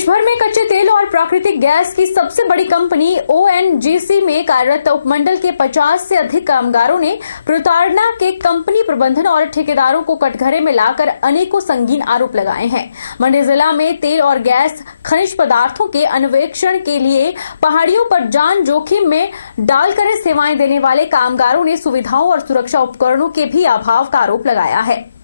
देश भर में कच्चे तेल और प्राकृतिक गैस की सबसे बड़ी कंपनी ओएनजीसी में कार्यरत उपमंडल के 50 से अधिक कामगारों ने प्रताड़ना के कंपनी प्रबंधन और ठेकेदारों को कटघरे में लाकर अनेकों संगीन आरोप लगाए हैं। मंडी जिला में तेल और गैस खनिज पदार्थों के अन्वेषण के लिए पहाड़ियों पर जान जोखिम में डालकर सेवाएं देने वाले कामगारों ने सुविधाओं और सुरक्षा उपकरणों के भी अभाव का आरोप लगाया है।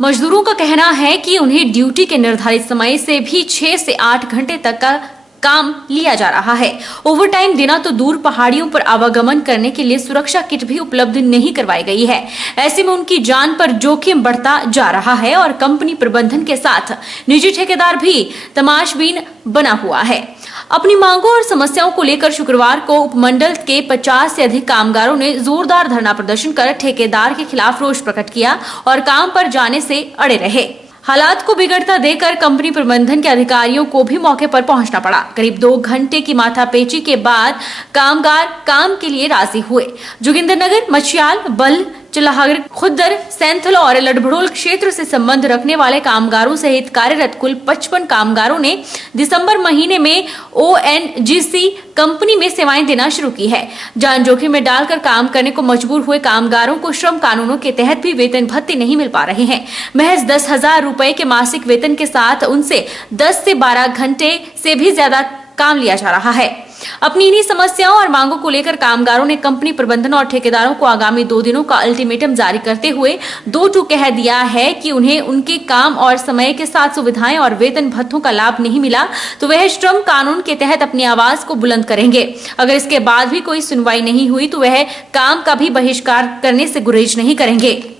मजदूरों का कहना है कि उन्हें ड्यूटी के निर्धारित समय से भी 6 से 8 घंटे तक का काम लिया जा रहा है। ओवर टाइम देना तो दूर, पहाड़ियों पर आवागमन करने के लिए सुरक्षा किट भी उपलब्ध नहीं करवाई गई है। ऐसे में उनकी जान पर जोखिम बढ़ता जा रहा है और कंपनी प्रबंधन के साथ निजी ठेकेदार भी तमाशबीन बना हुआ है। अपनी मांगों और समस्याओं को लेकर शुक्रवार को उपमंडल के 50 से अधिक कामगारों ने जोरदार धरना प्रदर्शन कर ठेकेदार के खिलाफ रोष प्रकट किया और काम पर जाने से अड़े रहे। हालात को बिगड़ता देखकर कंपनी प्रबंधन के अधिकारियों को भी मौके पर पहुंचना पड़ा। करीब 2 घंटे की माथापेची के बाद कामगार काम के लिए राजी हुए। जोगिंदरनगर, मछियाल, बल, चिल्लाहर, खुद्दर, सैंथल और लड़भड़ोल क्षेत्र से संबंध रखने वाले कामगारों सहित कार्यरत कुल 55 कामगारों ने दिसंबर महीने में ओएनजीसी कंपनी में सेवाएं देना शुरू की है। जान जोखिम में डालकर काम करने को मजबूर हुए कामगारों को श्रम कानूनों के तहत भी वेतन भत्ते नहीं मिल पा रहे हैं। महज 10,000 रुपए के मासिक वेतन के साथ उनसे 10 से 12 घंटे से भी ज्यादा काम लिया जा रहा है। अपनी इन्हीं समस्याओं और मांगों को लेकर कामगारों ने कंपनी प्रबंधन और ठेकेदारों को आगामी 2 दिनों का अल्टीमेटम जारी करते हुए 2 कह दिया है कि उन्हें उनके काम और समय के साथ सुविधाएं और वेतन भत्तों का लाभ नहीं मिला तो वह श्रम कानून के तहत अपनी आवाज को बुलंद करेंगे। अगर इसके बाद भी कोई सुनवाई नहीं हुई तो वह काम का भी बहिष्कार करने से गुरेज नहीं करेंगे।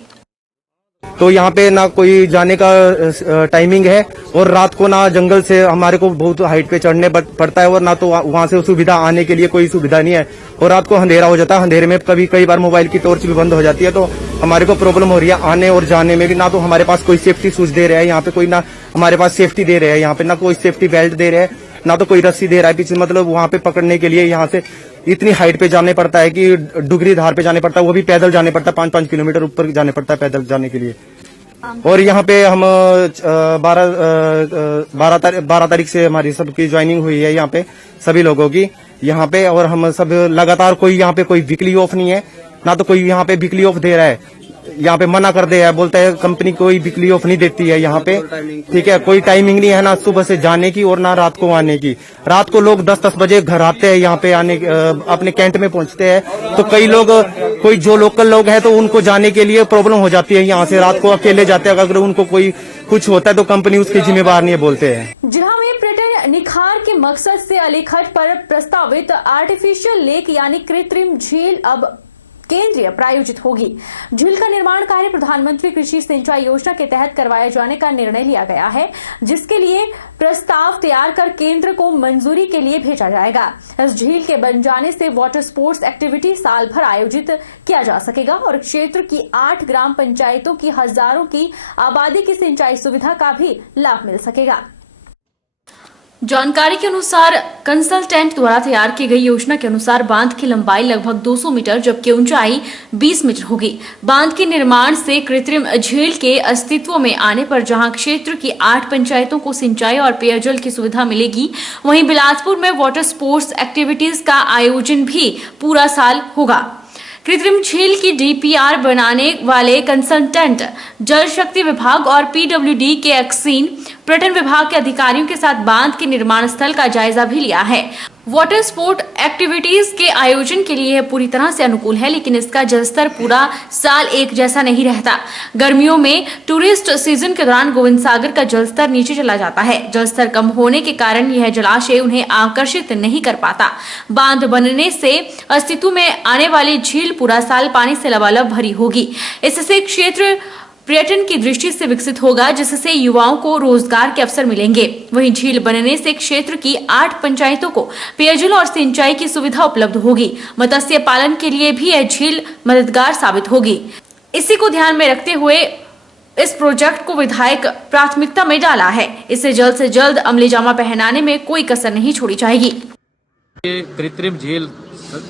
तो यहाँ पे ना कोई जाने का टाइमिंग है और रात को ना जंगल से हमारे को बहुत हाइट पे चढ़ने पड़ता है और ना तो वहाँ से सुविधा आने के लिए कोई सुविधा नहीं है और रात को अंधेरा हो जाता है। अंधेरे में कई बार मोबाइल की टॉर्च भी बंद हो जाती है तो हमारे को प्रॉब्लम हो रही है आने और जाने में भी। ना तो हमारे पास कोई सेफ्टी शूज दे रहे हैं यहाँ पे, कोई ना हमारे पास सेफ्टी दे रहे हैं यहाँ पे, ना कोई सेफ्टी बेल्ट दे रहे हैं, ना तो कोई रस्सी दे रहा है पीछे। मतलब वहाँ पे पकड़ने के लिए यहाँ से इतनी हाइट पे जाने पड़ता है कि डुगरी धार पे जाने पड़ता है, वो भी पैदल जाने पड़ता है, 5-5 किलोमीटर ऊपर जाने पड़ता है पैदल जाने के लिए। और यहाँ पे हम 12 तारीख से हमारी सबकी ज्वाइनिंग हुई है यहाँ पे सभी लोगों की यहाँ पे, और हम सब लगातार कोई यहाँ पे कोई वीकली ऑफ नहीं है, ना तो कोई यहाँ पे वीकली ऑफ दे रहा है। यहाँ पे मना कर दिया है, बोलता है कंपनी कोई वीकली ऑफ नहीं देती है यहाँ पे, ठीक है। कोई टाइमिंग नहीं है ना सुबह से जाने की और ना रात को आने की। रात को लोग 10-10 बजे घर आते हैं यहाँ पे आने अपने कैंट में पहुंचते हैं। तो कई लोग कोई जो लोकल लोग हैं तो उनको जाने के लिए प्रॉब्लम हो जाती है, यहाँ से रात को अकेले जाते हैं। अगर उनको कोई कुछ होता है तो कंपनी उसकी जिम्मेवार नहीं बोलते हैं। जिला में पर्यटन निखार के मकसद से अलीखट पर प्रस्तावित आर्टिफिशियल लेक यानी कृत्रिम झील अब केंद्रीय प्रायोजित होगी। झील का निर्माण कार्य प्रधानमंत्री कृषि सिंचाई योजना के तहत करवाए जाने का निर्णय लिया गया है, जिसके लिए प्रस्ताव तैयार कर केंद्र को मंजूरी के लिए भेजा जाएगा। इस झील के बन जाने से वाटर स्पोर्ट्स एक्टिविटी साल भर आयोजित किया जा सकेगा और क्षेत्र की 8 ग्राम पंचायतों की हजारों की आबादी की सिंचाई सुविधा का भी लाभ मिल सकेगा। जानकारी के अनुसार कंसल्टेंट द्वारा तैयार की गई योजना के अनुसार बांध की लंबाई लगभग 200 मीटर जबकि ऊंचाई 20 मीटर होगी। बांध के निर्माण से कृत्रिम झील के अस्तित्व में आने पर जहां क्षेत्र की 8 पंचायतों को सिंचाई और पेयजल की सुविधा मिलेगी, वहीं बिलासपुर में वाटर स्पोर्ट्स एक्टिविटीज का आयोजन भी पूरा साल होगा। कृत्रिम झील की डीपीआर बनाने वाले कंसल्टेंट जल शक्ति विभाग और पीडब्ल्यूडी के एक्सीन पर्यटन विभाग के अधिकारियों के साथ बांध के निर्माण स्थल का जायजा भी लिया है। वाटर स्पोर्ट एक्टिविटीज के आयोजन के लिए यह पूरी तरह से अनुकूल है, लेकिन इसका जलस्तर पूरा साल एक जैसा नहीं रहता। गर्मियों में टूरिस्ट सीजन के दौरान गोविंद सागर का जलस्तर नीचे चला जाता है। जलस्तर कम होने के कारण यह जलाशय उन्हें आकर्षित नहीं कर पाता। बांध बनने से अस्तित्व में आने वाली झील पूरा साल पानी से लबालब भरी होगी। इससे क्षेत्र पर्यटन की दृष्टि से विकसित होगा, जिससे युवाओं को रोजगार के अवसर मिलेंगे। वहीं झील बनने से क्षेत्र की 8 पंचायतों को पेयजल और सिंचाई की सुविधा उपलब्ध होगी। मत्स्य पालन के लिए भी यह झील मददगार साबित होगी। इसी को ध्यान में रखते हुए इस प्रोजेक्ट को विधायक प्राथमिकता में डाला है। इसे जल्द से जल्द अमलीजामा पहनाने में कोई कसर नहीं छोड़ी जाएगी। कृत्रिम झील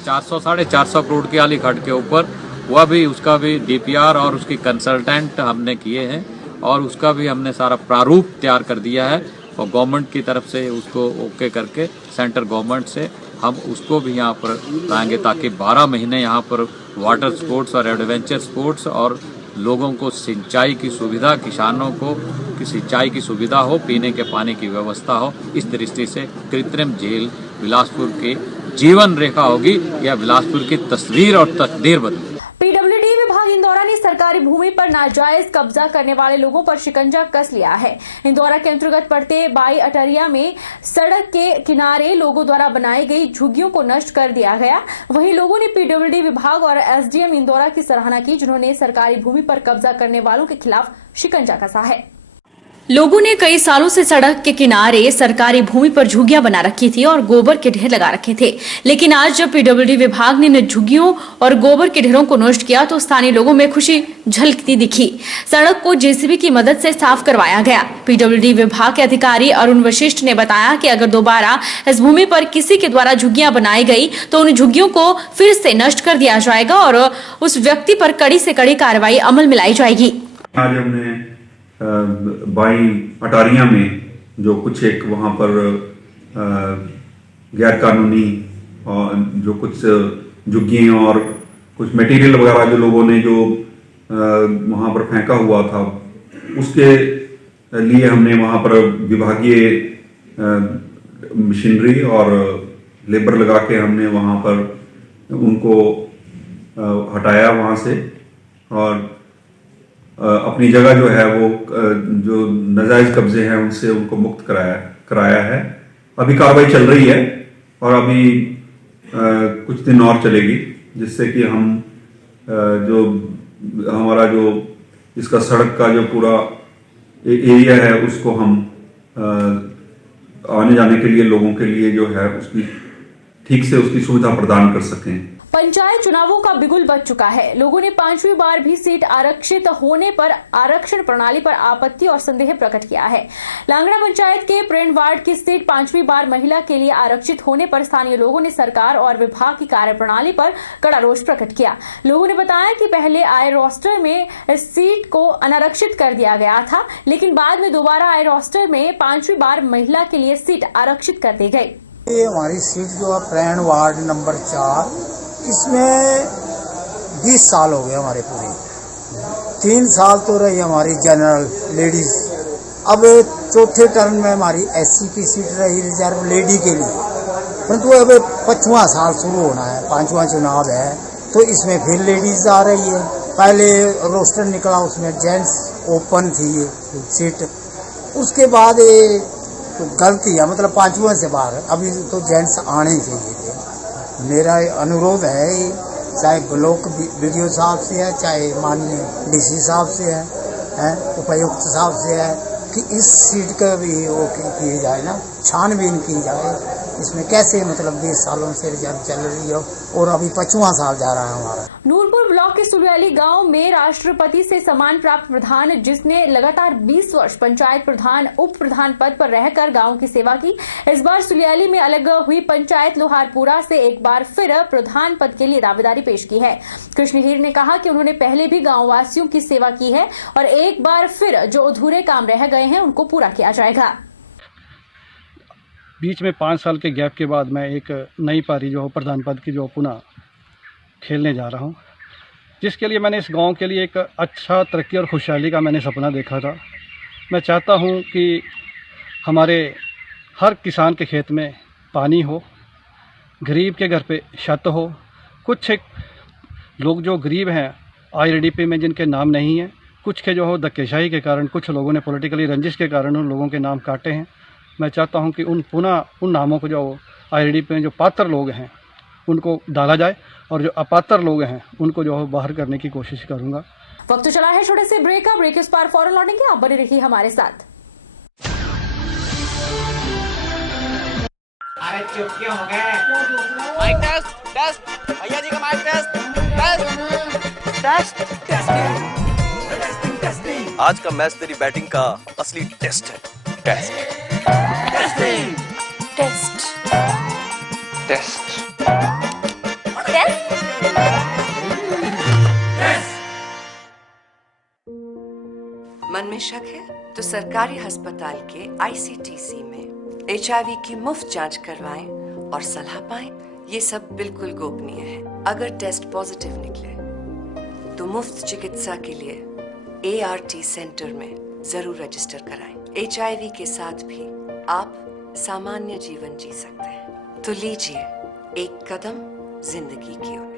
400-450 करोड़ के अलीखट के ऊपर, वह भी उसका भी डीपीआर और उसकी कंसल्टेंट हमने किए हैं और उसका भी हमने सारा प्रारूप तैयार कर दिया है। और गवर्नमेंट की तरफ से उसको ओके करके सेंट्रल गवर्नमेंट से हम उसको भी यहाँ पर लाएंगे, ताकि 12 महीने यहाँ पर वाटर स्पोर्ट्स और एडवेंचर स्पोर्ट्स और लोगों को सिंचाई की सुविधा, किसानों को की सिंचाई की सुविधा हो, पीने के पानी की व्यवस्था हो। इस दृष्टि से कृत्रिम झील बिलासपुर की जीवन रेखा होगी या बिलासपुर की तस्वीर और तकदीर बदलेगी। पीडब्ल्यूडी विभाग इंदौरा ने सरकारी भूमि पर नाजायज कब्जा करने वाले लोगों पर शिकंजा कस लिया है। इंदौरा के अंतर्गत पड़ते बाई अटरिया में सड़क के किनारे लोगों द्वारा बनाई गई झुग्गियों को नष्ट कर दिया गया। वहीं लोगों ने पीडब्ल्यूडी विभाग और एसडीएम इंदौरा की सराहना की, जिन्होंने सरकारी भूमि पर कब्जा करने वालों के खिलाफ शिकंजा कसा है। लोगों ने कई सालों से सड़क के किनारे सरकारी भूमि पर झुग्गियां बना रखी थी और गोबर के ढेर लगा रखे थे, लेकिन आज जब पीडब्ल्यूडी विभाग ने इन झुग्गियों और गोबर के ढेरों को नष्ट किया तो स्थानीय लोगों में खुशी झलकती दिखी। सड़क को जेसीबी की मदद से साफ करवाया गया। पीडब्ल्यूडी विभाग के अधिकारी अरुण वशिष्ठ ने बताया कि अगर दोबारा इस भूमि पर किसी के द्वारा झुग्गियां बनाई गई तो उन झुग्गियों को फिर से नष्ट कर दिया जाएगा और उस व्यक्ति पर कड़ी से कड़ी कार्रवाई अमल में लाई जाएगी। आज हमने बाई अटारिया में जो कुछ एक वहाँ पर गैर कानूनी और जो कुछ झुग्गियाँ और कुछ मटेरियल वगैरह जो लोगों ने जो वहाँ पर फेंका हुआ था, उसके लिए हमने वहाँ पर विभागीय मशीनरी और लेबर लगा के हमने वहाँ पर उनको हटाया वहाँ से और अपनी जगह जो है वो जो नाजायज कब्जे हैं उनसे उनको मुक्त कराया है। अभी कार्रवाई चल रही है और अभी कुछ दिन और चलेगी, जिससे कि हम जो हमारा जो इसका सड़क का जो पूरा एरिया है उसको हम आने जाने के लिए लोगों के लिए जो है उसकी ठीक से उसकी सुविधा प्रदान कर सकें। पंचायत चुनावों का बिगुल बज चुका है। लोगों ने 5वीं बार भी सीट आरक्षित होने पर आरक्षण प्रणाली पर आपत्ति और संदेह प्रकट किया है। लांगड़ा पंचायत के प्रेण वार्ड की सीट 5वीं बार महिला के लिए आरक्षित होने पर स्थानीय लोगों ने सरकार और विभाग की कार्यप्रणाली पर कड़ा रोष प्रकट किया। लोगों ने बताया कि पहले आए रोस्टर में इस सीट को अनारक्षित कर दिया गया था, लेकिन बाद में दोबारा आए रोस्टर में 5वीं बार महिला के लिए सीट आरक्षित कर दी गई। ये हमारी सीट जो है प्रेण वार्ड नंबर 4, इसमें 20 साल हो गए हमारे पूरे। 3 साल तो रही हमारी जनरल लेडीज, अब चौथे टर्म में हमारी एससी की सीट रही रिजर्व लेडी के लिए, परंतु अब 5वां साल शुरू होना है, 5वां चुनाव है, तो इसमें फिर लेडीज आ रही है। पहले रोस्टर निकला उसमें जेंट्स ओपन थी ये सीट, उसके बाद ये तो गलती है, मतलब 5वें से बाहर अभी तो जेंट्स आने ही चाहिए थे। मेरा अनुरोध है, चाहे ब्लॉक वीडियो साहब से है, चाहे माननीय डीसी साहब से है, उपायुक्त साहब से है, कि इस सीट का भी वो की जाए ना, छानबीन की जाए। इसमें कैसे मतलब 20 सालों से रिजर्व चल रही हो और अभी 5वां साल जा रहा है हमारा। नूरपुर ब्लॉक के सुलियाली गांव में राष्ट्रपति से सम्मान प्राप्त प्रधान, जिसने लगातार 20 वर्ष पंचायत प्रधान उप प्रधान पद पर रहकर गांव की सेवा की, इस बार सुलियाली में अलग हुई पंचायत लोहारपुरा से एक बार फिर प्रधान पद के लिए दावेदारी पेश की है। कृष्ण हीर ने कहा कि उन्होंने पहले भी गाँव वासियों की सेवा की है और एक बार फिर जो अधूरे काम रह गए हैं उनको पूरा किया जाएगा। बीच में 5 साल के गैप के बाद मैं एक नई पारी जो प्रधान पद की जो पुनः खेलने जा रहा हूँ, जिसके लिए मैंने इस गांव के लिए एक अच्छा तरक्की और खुशहाली का मैंने सपना देखा था। मैं चाहता हूँ कि हमारे हर किसान के खेत में पानी हो, गरीब के घर पे छत हो। कुछ एक लोग जो गरीब हैं IRDP में जिनके नाम नहीं हैं, कुछ के जो हो धक्केशाही के कारण, कुछ लोगों ने पॉलिटिकली रंजिश के कारण उन लोगों के नाम काटे हैं। मैं चाहता हूं कि उन नामों को जो IRDP में जो पात्र लोग हैं उनको डाला जाए और जो अपात्र लोग हैं उनको जो बाहर करने की कोशिश करूंगा। वक्त चला है छोटे से ब्रेक का, ब्रेक इस पार फौरन लौटेंगे, आप बने रहिए हमारे साथ। अरे चुप क्यों हो गए? माइक टेस्ट टेस्ट, भैया जी का माइक टेस्ट टेस्ट। आज का मैच तेरी बैटिंग का असली टेस्ट है। टेस्ट टेस्टिंग टेस्ट टेस्ट मन में शक है? तो सरकारी अस्पताल के ICTC में HIV की मुफ्त जांच करवाएं और सलाह पाएं। ये सब बिल्कुल गोपनीय है। अगर टेस्ट पॉजिटिव निकले तो मुफ्त चिकित्सा के लिए ART सेंटर में जरूर रजिस्टर कराएं। HIV के साथ भी आप सामान्य जीवन जी सकते हैं। तो लीजिए एक कदम जिंदगी की ओर।